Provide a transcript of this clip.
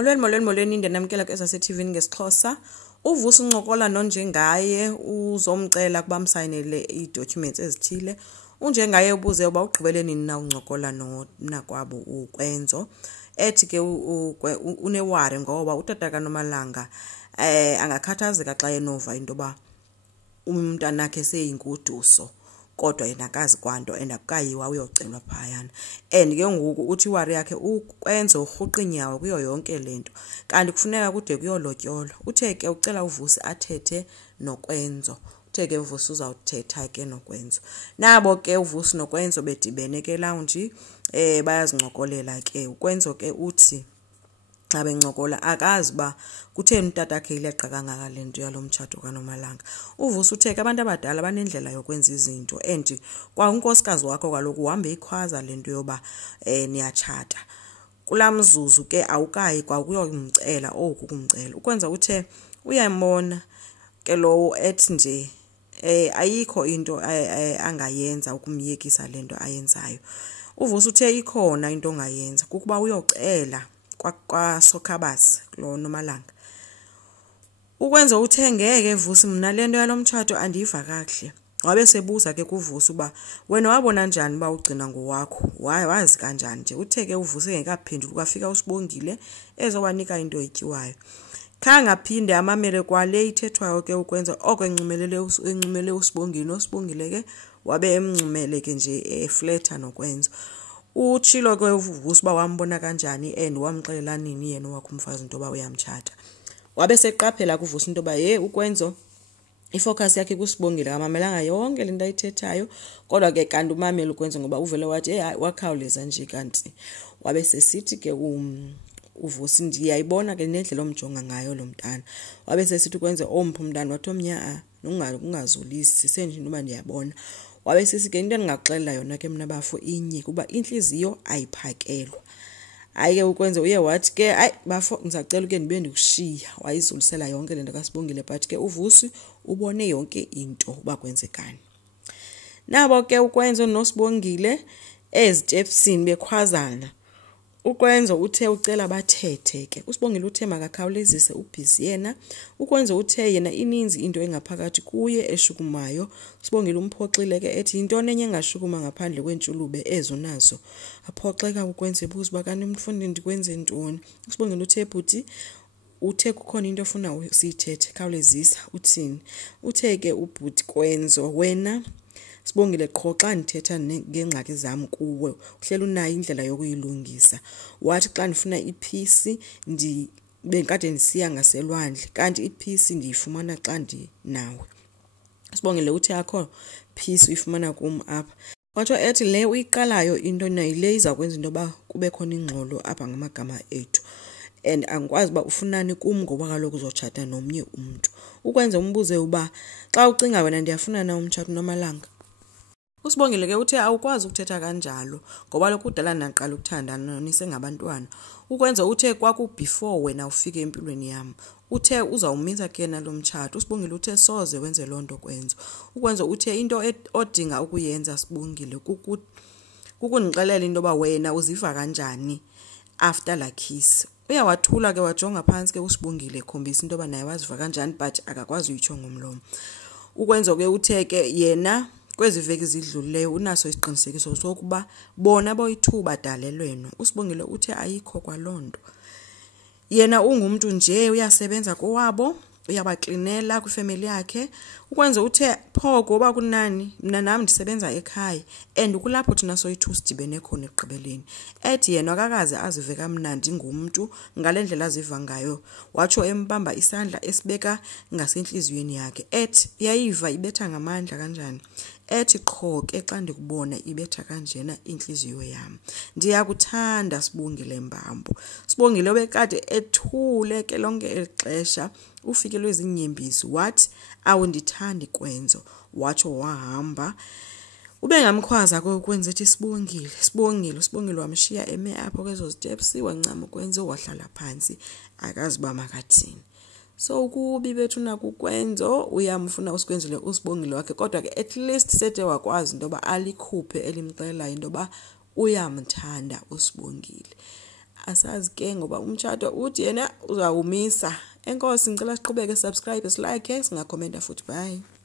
Molweni indenamkela kwesa TV ngesixhosa. Uvusa uncokola nonjengaye uzomcela kuba msayinele i-documents ezithile. Unjengaye ubuze uba ugqibele nini na uncokola nakwabo ukwenzo. Ethi ke unewari ngoba utata kaNomalanga angakhathazeka xa enova into ba umntana wakhe seyinkuduso. Kodwa yena akazi kwanto endakukayiwa uyocelwa phayana. And ke ngoku uthi iwari yakhe ukwenza urhuqa inyawo kuyo yonke lento. Kanti kufuneka kude kuyolotyolwa. Uthe ke ucela uvusi athethe nokwenzo. Uthe ke uvusi uzawuthetha ke nokwenzo. Nabo ke uvusi nokwenzo bedibene ke lounge bayazincokolela ke. Ukwenzo ke uthi xa bencokola akazi ba kutheni utata wakhe ileqa kangaka lento yalomtshato kaNomalanga. Uvusi uthe ke abantu abadala banendlela yokwenza izinto and kwa unkosikazi wakho kaloku uhambe ikhwaza lento yoba niyatshata. Kulamzuzu ke awukayi kwa kuyomcela kumcela. Ukwenza uthe uyayibona ke lo ethi nje ayikho into angayenza ukumyekisa lento ayenzayo. Uvusi uthe ikhona into ongayenza kukuba uyocela kwa Sokhabasi lo Nomalanga. Ukwenza uthe ngeke vusi mina lento yalomtshato andiva kahle. Wabe sebuza ke kuvusi uba wena wabona njani ba ugcina ngowakho wazi kanjani nje. Uthe ke uvusi engekaphendula kwafika uSibongile ezobanika into etyiwayo. Khanga phinde amamele kwale ithethwayo ke ukwenza oko encumele uSibongile. uSibongile ke wabe emncumele ke nje efleta nokwenza. Utshilo ke uvusi ba wambona kanjani and wamxelela nini yena wakho umfazi into ba uyamtshata. Wabe seqaphela kuvusi into ba ukwenzo ifocus yakhe kuSibongile kamamelanga yonke lento ayithethayo. Kodwa ke kanti umamela ukwenza ngoba uvele wathi wakhawuleza nje kanti wabe sesithi ke uvusi ndiyayibona ke nendlela omjonga ngayo lo mntana. Wabe sesithi ukwenza ompha umntana wathi omnya ungazulisi senje noba ndiyabona. Wabe sesike into engingaxelela yona ke mina bafo inye kuba inhliziyo ayiphakelwa. Ayike ukwenza uye wathi ke bafo ngizacela ke ndibe ndikushiya. Wayizulisela yonke lento kaSibongile but ke uvusi ubone yonke into bakwenzekani. Nabo ke ukwenza noSibongile ezitepsini bekhwazana. Ukwenza uthe ucela bathethe ke. uSibongile uthe makakhawulezise ubhizi yena. Ukwenza uthe yena ininzi into engaphakathi kuye eshukumayo. uSibongile umphoxile ke ethi into enye engashukuma ngaphandle kwentshulube ezonazo. Aphoxeka ukwenza ebuza bakani umfundi ndikwenze ntoni. uSibongile uthe bhuti uthe kukhona into ofuna usithethe khawulezisa uthini. Uthe ke ubhuti kwenzo wena Sibongile qho xa ndithetha ngengxaki zami kuwe uhlela unayo indlela yokuyilungisa. Wathi xa ndifuna ipeace benkade ndisiya ngaselwandle kanti ipeace ndiyifumana xa ndinawe. Sibongile uthi akho peace uyifumana kum apha. Wathi ethi le uyiqalayo into nayile iza kwenza into ba kube khona ingxolo apha ngamagama ethu. And angikwazi ba ufunani kum ngoba kaloku uzotshata nomnye umuntu. Ukwenza umbuze uba xa ucinga wena ndiyafuna na umtshato Nomalanga. uSibongile ke uthe awukwazi ukuthetha kanjalo ngoba lokhu kudala naqala ukuthandana nisengabantwana. Ukwenza uthe before wena ufike empilweni yami uthe uzawumisa ke nalomtshato. uSibongile uthe soze wenze lonto kwenza. Ukwenza uthe into odinga ukuyenza Sibongile kukundixelela into ba wena uziva kanjani after la kiss. Uyawathula ke wajonga phansi ke uSibongile ekhombisa into ba naye waziva kanjani but akakwazi uyitsho ngomlomo. Ukwenza ke uthe ke yena kwezi veki zidlulileyo unaso isiqinisekiso sokuba bona boyithuba dalelweno. uSibongile uthe ayikho kwalonto. Yena ungumuntu nje uyasebenza kowabo uyabaklinela kwifamily yakhe. Ukwenza uthe pho ngoba kunani mina nami ndisebenza ekhaya and kulapho thina soyi2 sidibene khona egqibeleni. Ethi yena akakaze azive kamnandi ngumuntu ngalendlela aziva ngayo. Watsho embamba isandla esibeka ngasenhliziyweni yakhe. Ethi yayiva ibetha ngamandla kanjani. Ethi qho ke xa ndikubona ibetha kanjena inhliziyo yami. Ndiyakuthanda Sibongile Mbambo. Sibongile obekade ethule ke lonke exesha ufikelwe izinyembezi wathi awundithandi kwenzo. Watsho wahamba ubengamkhwaza ukwenza ethi Sibongile wamshiya eme apho kwezo steps wancama ukwenza wahlala phansi akazi ba makathini. So kubi bethu nakukwenzo uyamfuna usikwenzele uSibongile wakhe kodwa ke at least sethe wakwazi into ba alikhuphe elimxela into ba uyamthanda uSibongile. asazi ke ngoba umtshato uthi yena uzawumisa. Enkosi ngicela siqhubeke, subscribe, silike, singakhomenta futhi. Bye.